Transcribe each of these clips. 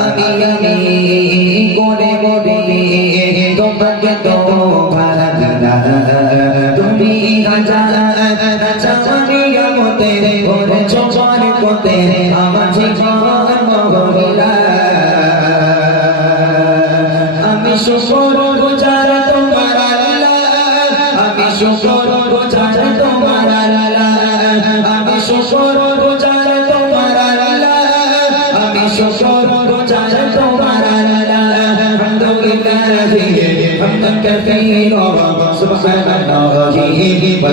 আমি আমি করে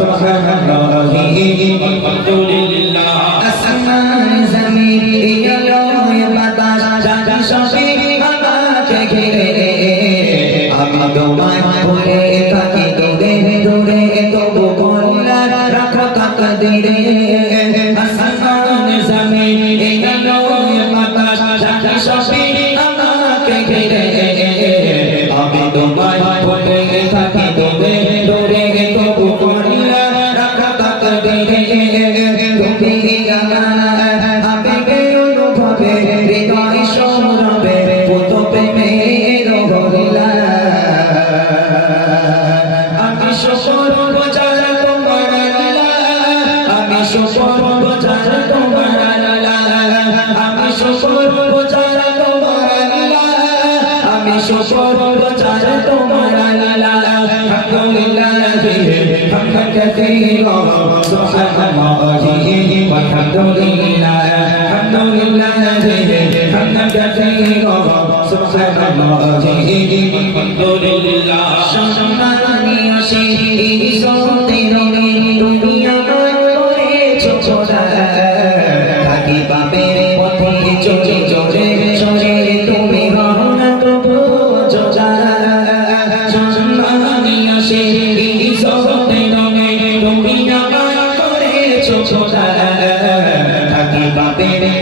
سبحان الله شکر بچار تمہارا لالا حق للہ فيه حقا كثيرا سبحان الله والحمد لله حمد لله فيه حقا كثيرا سبحان الله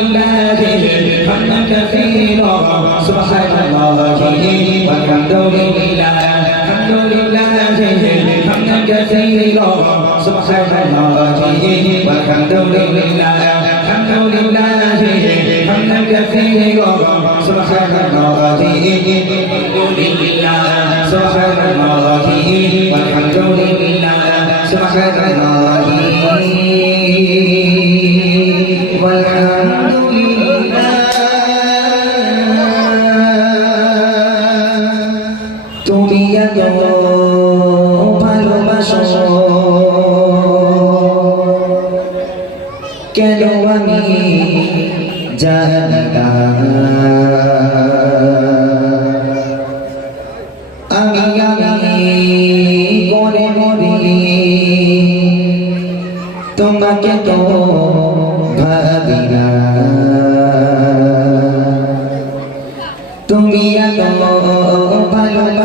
لله فانك خير سبحان الله والحمد لله الحمد لله فانك خير سبحان الله والحمد لله الحمد لله فانك خير سبحان الله والحمد لله তুমি এত ভালোবাসো। কেন আমি জানি না। আমি আমি করে তোমাকে তো ভাবি না।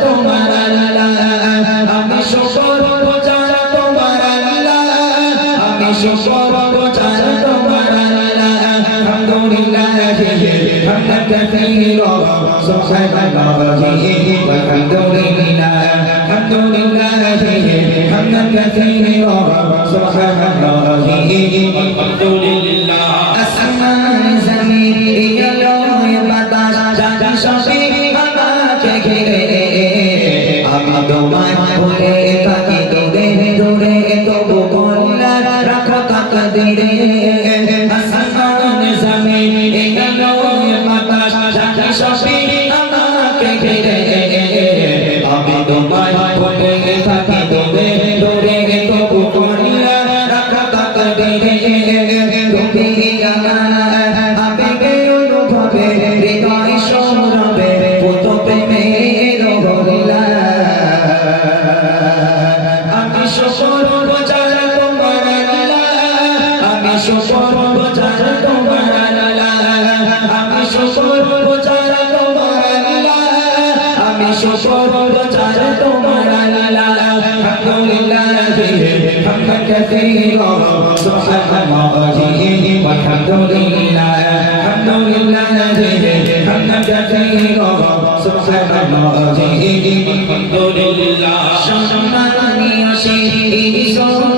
তোমার আমি শুকর প্রচার তোমার আমি শুকর প্রচার তোমার আলহামদুলিল্লাহ হামদ কাসীরা সুবহানাল্লাহ ওয়া বিহামদিহি টাকা দিলে শুকর প্রচার তোমার আলহামদুলিল্লাহ হামদান কাসীরা সুবহানাল্লাহি ওয়া হামদুলিল্লাহ হামদুলিল্লাহ হামদান কাসীরা সুবহানাল্লাহি ওয়া হামদুলিল্লাহ সম্মাননীয় সেই ঈশ্বর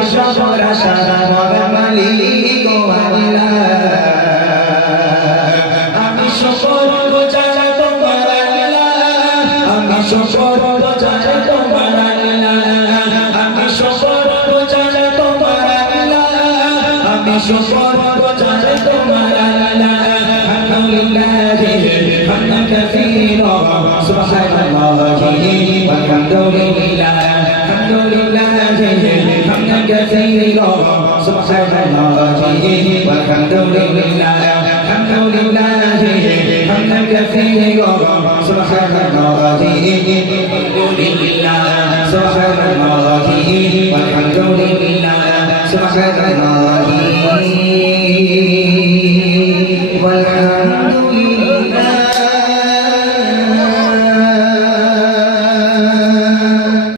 حول الله حمدا كفيه سبحان الله